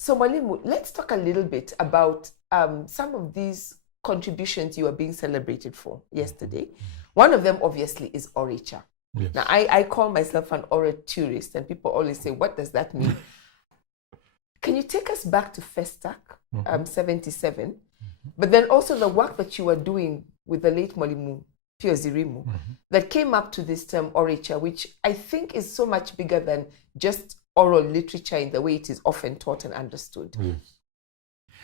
So, Mwalimu, let's talk a little bit about some of these contributions you are being celebrated for yesterday. One of them, obviously, is orature. Yes. Now, I call myself an oraturist, and people always say, what does that mean? Can you take us back to Festac, 77, but then also the work that you were doing with the late Mwalimu Pio Zirimu that came up to this term orature, which I think is so much bigger than just oral literature in the way it is often taught and understood. Yes.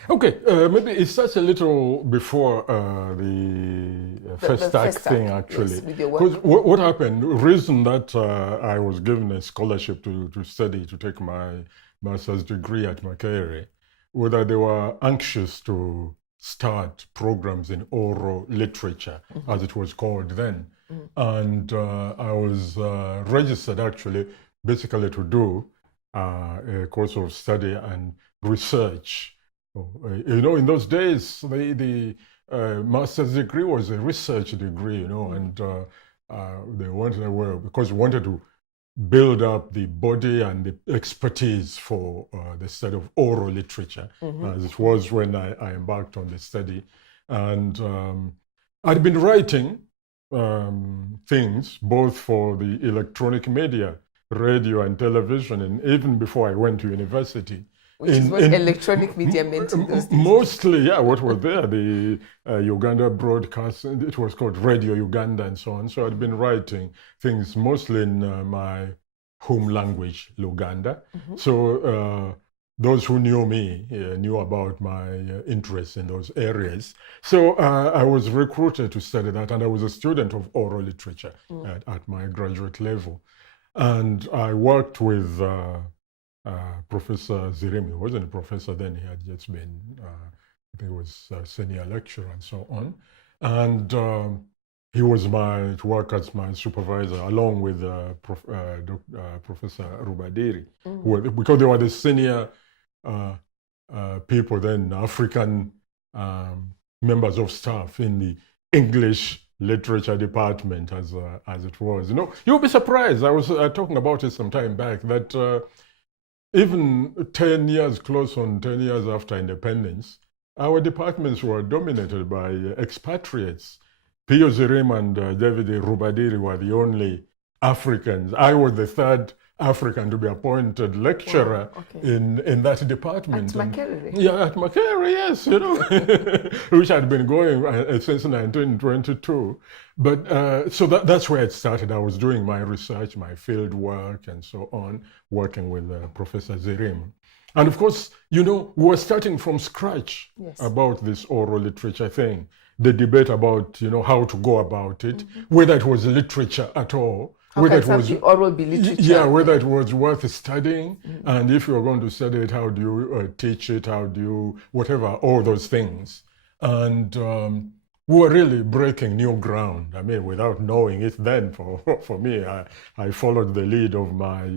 Okay, maybe it starts a little before the Festac thing, actually. Because what happened, the reason that I was given a scholarship to study, to take my master's degree at Makerere, was that they were anxious to start programs in oral literature, as it was called then. And I was registered, actually, basically to do a course of study and research. You know, in those days, the master's degree was a research degree, you know, and they wanted, because we wanted to build up the body and the expertise for the study of oral literature, as it was when I embarked on the study. And I'd been writing things both for the electronic media, radio and television, and even before I went to university. Which is what electronic media meant in those days. Mostly, yeah, what was there, the Uganda broadcast, it was called Radio Uganda and so on. So I'd been writing things mostly in my home language, Luganda. So those who knew me knew about my interest in those areas. So I was recruited to study that, and I was a student of oral literature at my graduate level. And I worked with Professor Zirimu. He wasn't a professor then, he had just been, I think he was a senior lecturer and so on. And he was to work as my supervisor, along with Professor Rubadiri, because they were the senior people then, African members of staff in the English literature department, as it was. You know, you'll be surprised. I was talking about it some time back that even 10 years, close on 10 years after independence, our departments were dominated by expatriates. Pio Zirimu and David Rubadiri were the only Africans. I was the third African to be appointed lecturer in that department. At Makerere? Yeah, at Makerere, yes, you know, which had been going since 1922. But so that's where it started. I was doing my research, my field work, and so on, working with Professor Zirimu. And of course, you know, we were starting from scratch about this oral literature thing. The debate about, you know, how to go about it, whether it was literature at all, whether it was oral be literature. Yeah, whether it was worth studying, and if you're going to study it, how do you teach it, how do you, whatever, all those things. And we were really breaking new ground. I mean, without knowing it then, for me, I followed the lead of my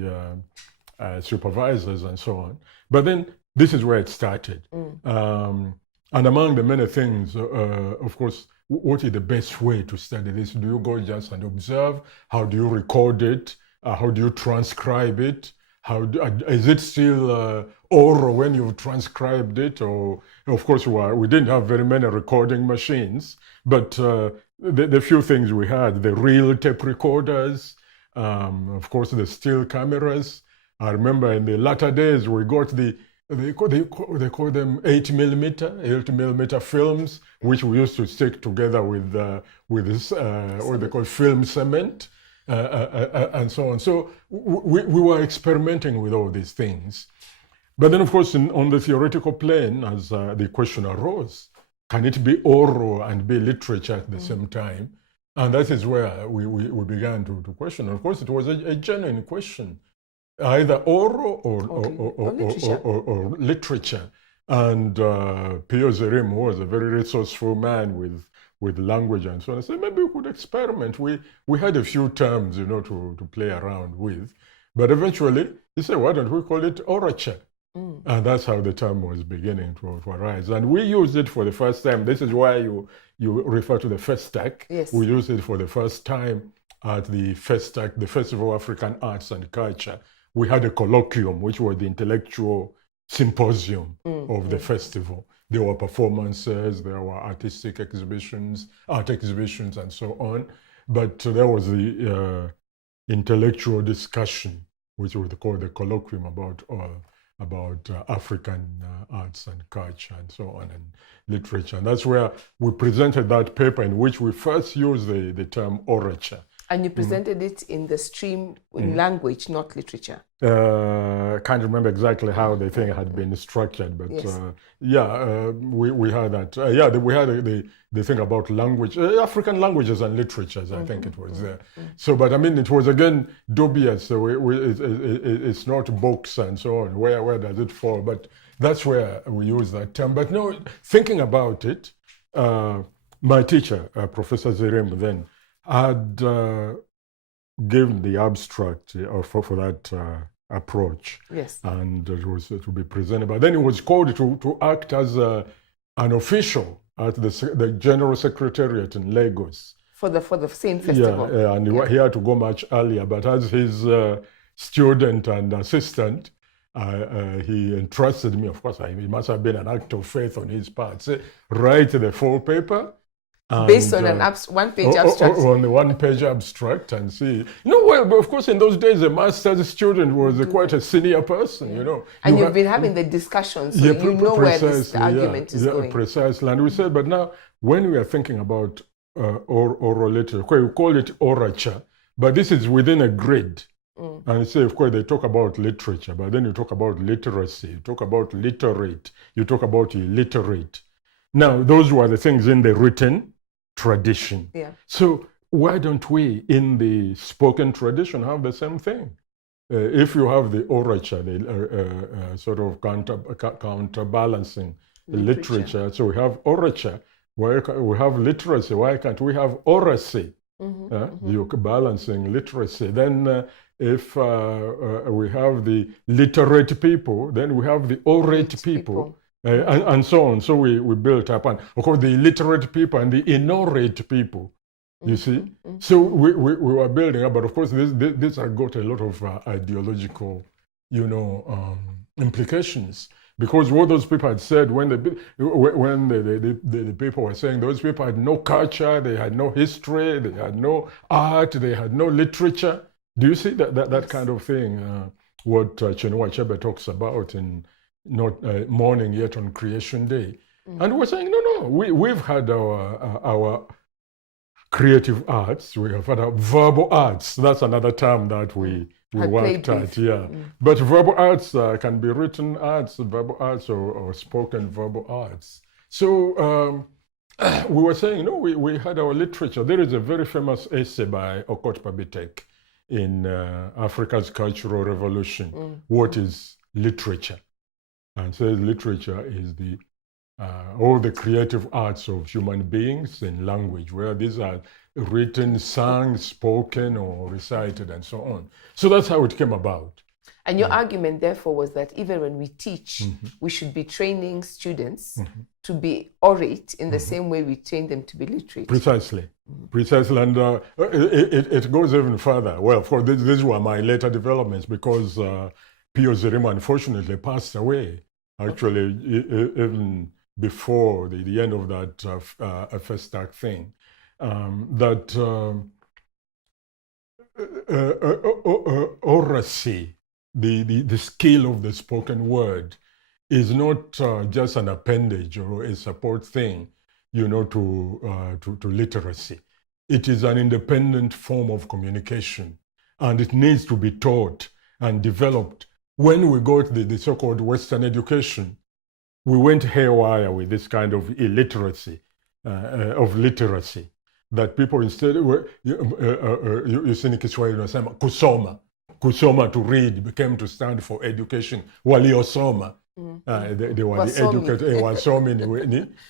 supervisors and so on. But then this is where it started. And among the many things, of course, what is the best way to study this? Do you go just and observe? How do you record it? How do you transcribe it? Is it still oral when you've transcribed it? Or, of course, we didn't have very many recording machines, but the few things we had, the real tape recorders, of course, the still cameras. I remember in the latter days, we got they call them 8 millimeter films, which we used to stick together with this, what they call film cement, and so on. So we were experimenting with all these things. But then, of course, on the theoretical plane, as the question arose, can it be oral and be literature at the same time? And that is where we began to question. Of course, it was a genuine question. Either oral or literature. And Pio Zirimu was a very resourceful man with language and so on. I said, maybe we could experiment. We had a few terms, you know, to play around with. But eventually, he said, why don't we call it orature? And that's how the term was beginning to arise. And we used it for the first time. This is why you refer to the Festac. Yes. We used it for the first time at the Festac, the Festival of African Arts and Culture. We had a colloquium, which was the intellectual symposium of the festival. There were performances, there were artistic exhibitions, art exhibitions, and so on. But there was the intellectual discussion, which we call the colloquium about African arts and culture and so on, and literature. And that's where we presented that paper in which we first used the term orature. And you presented it in the stream in language, not literature. Can't remember exactly how the thing had been structured, but Yes. We had that. We had the thing about language, African languages and literatures. I think it was there. So, but I mean, it was again dubious. So it's not books and so on. Where does it fall? But that's where we use that term. But no, thinking about it, my teacher, Professor Zerem, then had given the abstract for that approach. Yes. And it was to be presented. But then it was called to act as an official at the General Secretariat in Lagos. For the same festival. Yeah, and he had to go much earlier. But as his student and assistant, he entrusted me. Of course, it must have been an act of faith on his part. Say, write the full paper. Based on an one-page abstract. On the one-page abstract, and see. Well, but of course, in those days, a master's student was quite a senior person, And you've been having the discussions, so you know where the argument is going. Precisely. And we said, but now, when we are thinking about oral literature, we call it orature, but this is within a grid. And say, of course, they talk about literature, but then you talk about literacy, you talk about literate, you talk about illiterate. Now, those were the things in the written tradition. Yeah. So why don't we, in the spoken tradition, have the same thing? If you have the orature, the sort of counterbalancing literature, so we have orature, we have literacy, why can't we have oracy? You're balancing literacy. Then if we have the literate people, then we have the orate people. And so on. So we built up, and of course the illiterate people and the inorate people, you see. So we were building up, but of course this has got a lot of ideological, implications, because what those people had said when the people were saying those people had no culture, they had no history, they had no art, they had no literature. Do you see that kind of thing? What Chinua Achebe talks about in Not Morning Yet on Creation Day. And we're saying, no, we've had our creative arts, we have had our verbal arts. That's another term that we worked at, But verbal arts can be written arts, verbal arts, or spoken verbal arts. So we were saying, we had our literature. There is a very famous essay by Okot Pabitek in Africa's Cultural Revolution. What is literature? And says literature is all the creative arts of human beings in language, where these are written, sung, spoken, or recited, and so on. So that's how it came about. And your argument, therefore, was that even when we teach, we should be training students to be orate in the same way we train them to be literate. Precisely. And it goes even further. Well, of course, these were my later developments, because Pio Zerima unfortunately passed away. Actually, even before the end of that first act thing, oracy, the skill of the spoken word, is not just an appendage or a support thing, to literacy. It is an independent form of communication, and it needs to be taught and developed. When we got the so-called Western education, we went haywire with this kind of illiteracy, of literacy, that people instead were, you see in Kiswahili unasema kusoma, to read, became to stand for education. Waliosoma, they were the educated, wasomi,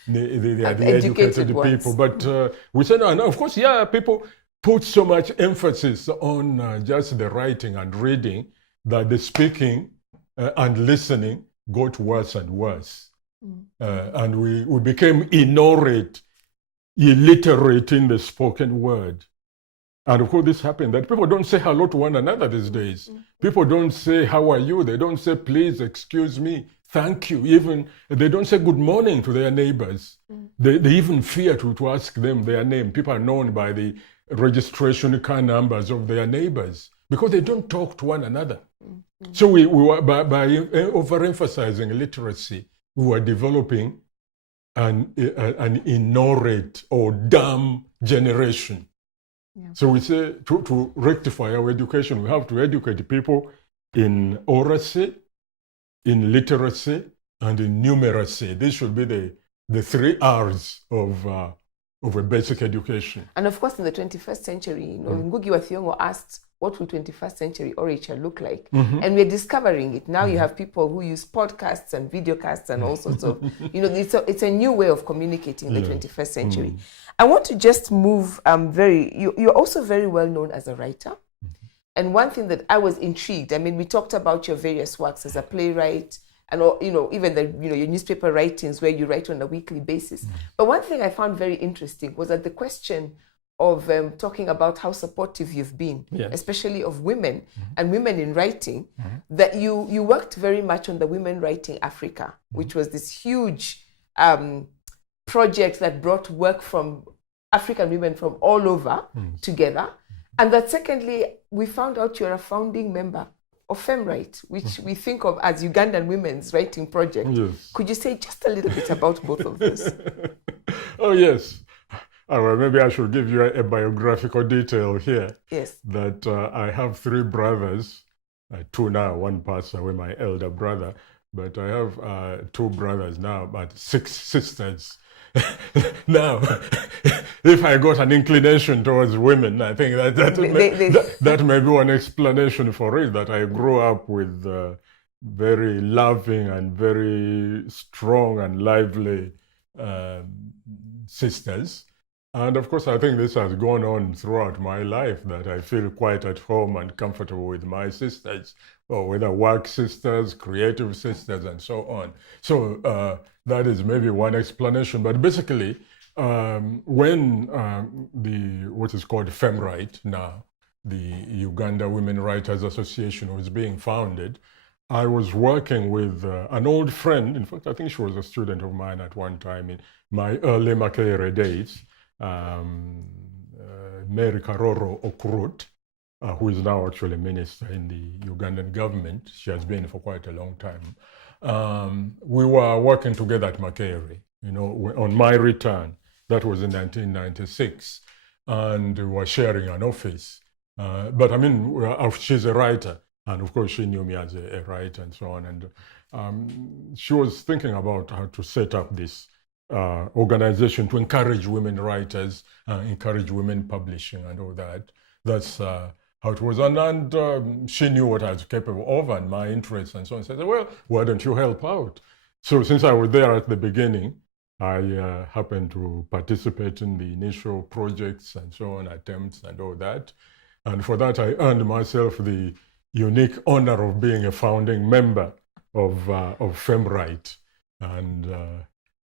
they are the educated people. But we said, no, of course, people put so much emphasis on just the writing and reading, that the speaking and listening got worse and worse. And we became illiterate in the spoken word. And of course, this happened that people don't say hello to one another these days. People don't say, how are you? They don't say, please, excuse me, thank you. Even they don't say good morning to their neighbors. They even fear to ask them their name. People are known by the registration car numbers of their neighbors because they don't talk to one another. So we were, by overemphasizing literacy, we were developing an ignorant or dumb generation. Yeah. So we say to rectify our education, we have to educate people in oracy, in literacy, and in numeracy. These should be the 3 R's of a basic education. And of course, in the 21st century, Ngugi wa Thiong'o asked, what will 21st century orature look like? And we're discovering it. Now you have people who use podcasts and videocasts and all sorts of, it's a new way of communicating in the 21st century. I want to just move you're also very well known as a writer. And one thing that I was intrigued, I mean, we talked about your various works as a playwright and, even your newspaper writings where you write on a weekly basis. But one thing I found very interesting was that the question of talking about how supportive you've been, especially of women and women in writing, that you worked very much on the Women Writing Africa, which was this huge project that brought work from African women from all over together. And that secondly, we found out you're a founding member of FemWrite, which we think of as Ugandan Women's Writing Project. Yes. Could you say just a little bit about both of those? Oh, yes. Well, maybe I should give you a biographical detail here. Yes. That I have 3 brothers, 2 now, 1 passed away, my elder brother, but I have 2 brothers now, but 6 sisters. Now, if I got an inclination towards women, I think that may be one explanation for it, that I grew up with very loving and very strong and lively sisters. And of course, I think this has gone on throughout my life, that I feel quite at home and comfortable with my sisters, or whether work sisters, creative sisters, and so on. So that is maybe one explanation. But basically, when what is called FemWrite now, the Uganda Women Writers Association, was being founded, I was working with an old friend. In fact, I think she was a student of mine at one time in my early Makerere days. Mary Karoro Okurut, who is now actually minister in the Ugandan government. She has been for quite a long time. We were working together at Makerere, on my return. That was in 1996. And we were sharing an office. But I mean, she's a writer. And of course, she knew me as a writer and so on. And she was thinking about how to set up this organization to encourage women writers, encourage women publishing and all that. That's how it was. And she knew what I was capable of and my interests and so on. Said, well, why don't you help out? So since I was there at the beginning, I happened to participate in the initial projects and so on, attempts and all that. And for that, I earned myself the unique honor of being a founding member of FemWrite. And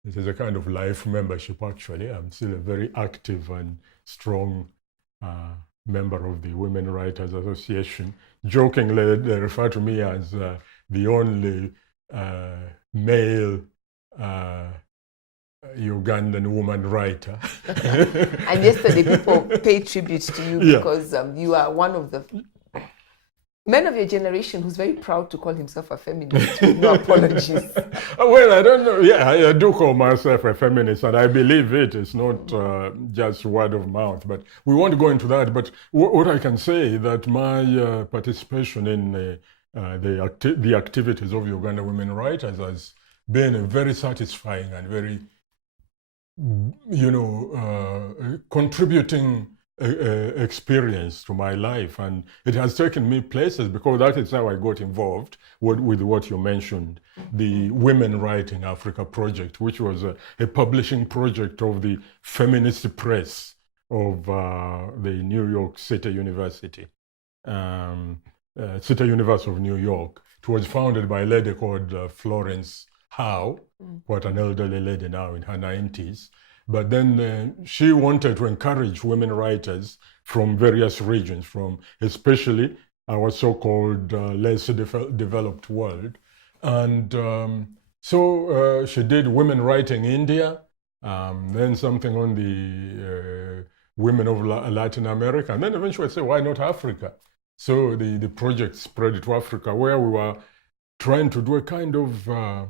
it is a kind of life membership, actually. I'm still a very active and strong member of the Women Writers Association. Jokingly, they refer to me as the only male Ugandan woman writer. And yesterday, people paid tribute to you because you are one of the men of your generation who's very proud to call himself a feminist with no apologies. Well, I don't know. Yeah, I do call myself a feminist, and I believe it. It's not just word of mouth, but we won't go into that. But what I can say is that my participation in the activities of Uganda Women Writers has been very satisfying and very, contributing experience to my life, and it has taken me places, because that is how I got involved with what you mentioned, the Women Writing Africa project, which was a publishing project of the feminist press of the New York City University, City University of New York. It was founded by a lady called Florence Howe, quite an elderly lady now in her 90s. But then she wanted to encourage women writers from various regions, from especially our so-called less developed world. And so she did Women Writing India, then something on the women of Latin America, and then eventually I said, why not Africa? So the project spread to Africa, where we were trying to do a kind of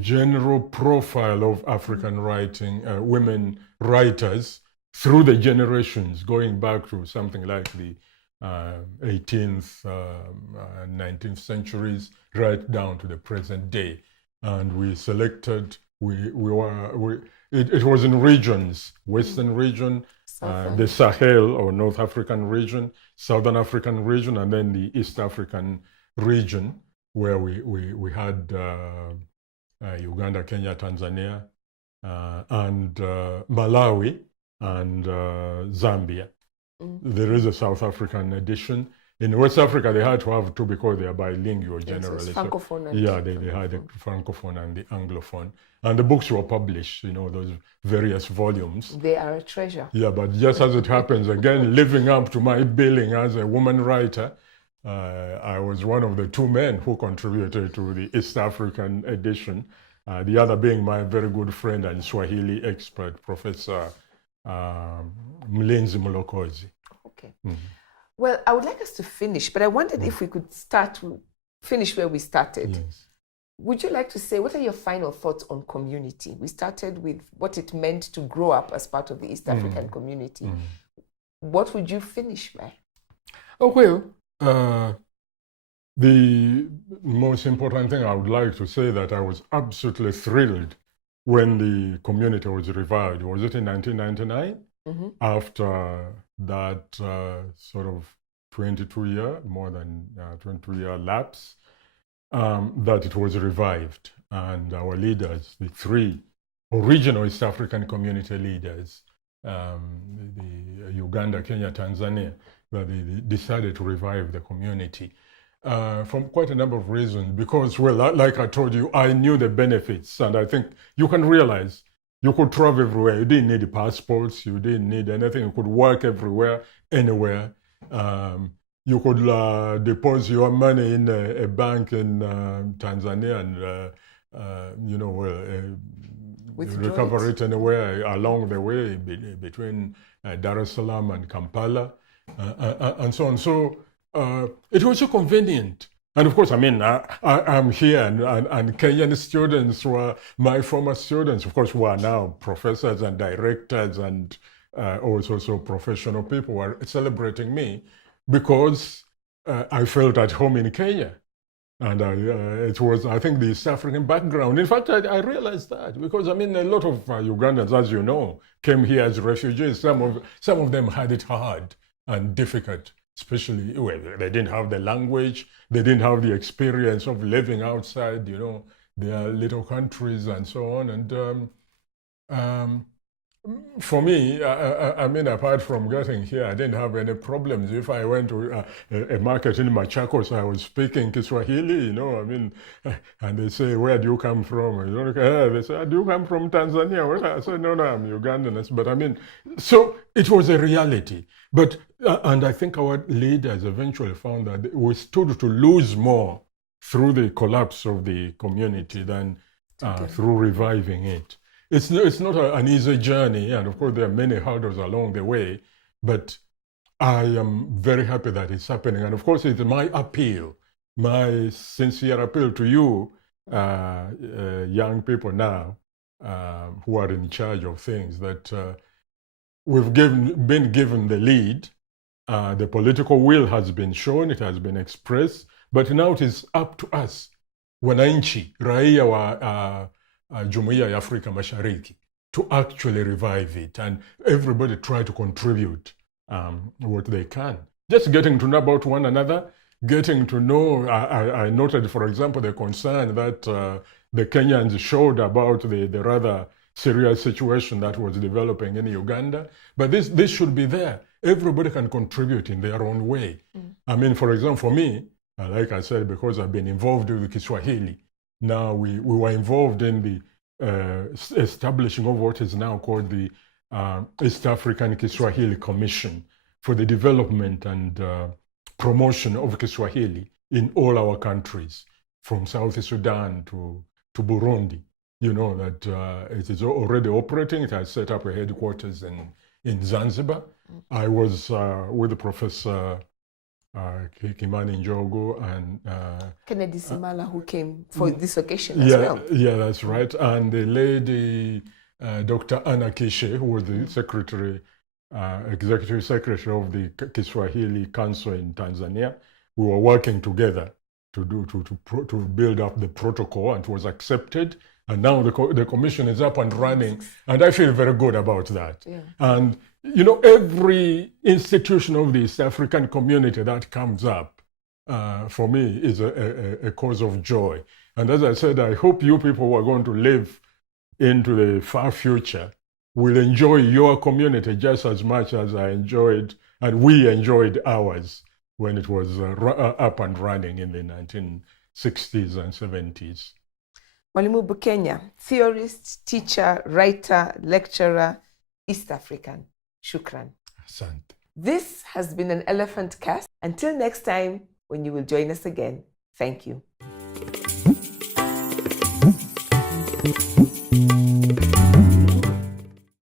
general profile of African writing, women writers through the generations, going back to something like the 18th, 19th centuries, right down to the present day. And we selected, it was in regions, Western region, the Sahel or North African region, Southern African region, and then the East African region, where we had Uganda, Kenya, Tanzania, and Malawi, and Zambia. There is a South African edition. In West Africa, they had to have two because they are bilingual generally. Yes, Francophone. So, they had the Francophone and the Anglophone. And the books were published, those various volumes. They are a treasure. Yeah, but just as it happens, again, living up to my billing as a woman writer, I was one of the two men who contributed to the East African edition, the other being my very good friend and Swahili expert, Professor Mlinzi Mulokozi. Okay. Well, I would like us to finish, but I wondered if we could finish where we started. Yes. Would you like to say, what are your final thoughts on community? We started with what it meant to grow up as part of the East African community. What would you finish by? Oh, well, the most important thing I would like to say that I was absolutely thrilled when the community was revived. Was it in 1999? After that sort of more than 22-year lapse, that it was revived. And our leaders, the three original East African community leaders, the Uganda, Kenya, Tanzania, that they decided to revive the community from quite a number of reasons. Because, well, like I told you, I knew the benefits, and I think you can realize you could travel everywhere. You didn't need passports. You didn't need anything. You could work everywhere, anywhere. You could deposit your money in a bank in Tanzania and, recover it anywhere along the way between Dar es Salaam and Kampala and so on. So it was so convenient. And of course, I mean, I'm here, and Kenyan students were my former students, of course, who are now professors and directors and also so professional people were celebrating me because I felt at home in Kenya. And it was, I think, the East African background. In fact, I realized that because, I mean, a lot of Ugandans, as you know, came here as refugees. Some of them had it hard and difficult. Especially, well, they didn't have the language, they didn't have the experience of living outside, their little countries and so on. And for me, I mean, apart from getting here, I didn't have any problems. If I went to a market in Machakos, I was speaking Kiswahili, I mean, and they say, where do you come from? They say, do you come from Tanzania? Well, I said, no, I'm Ugandan. But I mean, so it was a reality. But, and I think our leaders eventually found that we stood to lose more through the collapse of the community than through reviving it. It's not an easy journey, and of course there are many hurdles along the way, but I am very happy that it's happening. And of course it's my appeal, my sincere appeal to you, young people now who are in charge of things, that we've been given the lead. The political will has been shown, it has been expressed, but now it is up to us, wananchi, raia wa Jumuiya ya Afrika Mashariki, to actually revive it, and everybody try to contribute what they can. Just getting to know about one another, getting to know, I noted, for example, the concern that the Kenyans showed about the rather serious situation that was developing in Uganda, but this should be there. Everybody can contribute in their own way. I mean, for example, for me, like I said, because I've been involved with Kiswahili, now we were involved in establishing of what is now called the East African Kiswahili Commission for the development and promotion of Kiswahili in all our countries, from South Sudan to Burundi. You know that it is already operating. It has set up a headquarters in Zanzibar. I was with Professor Kimani Njogo and Kennedy Simala, who came for this occasion as well. Yeah, that's right. And the lady, Dr. Anna Kishe, who was the secretary, executive secretary of the Kiswahili Council in Tanzania. We were working together to build up the protocol, and it was accepted. And now the commission is up and running, and I feel very good about that. Yeah. And you know, every institution of the East African community that comes up, for me, is a cause of joy. And as I said, I hope you people who are going to live into the far future will enjoy your community just as much as I enjoyed, and we enjoyed ours when it was up and running in the 1960s and 70s. Mwalimu Bukenya, theorist, teacher, writer, lecturer, East African. Shukran. Asante. This has been an Elephant Cast. Until next time, when you will join us again, thank you.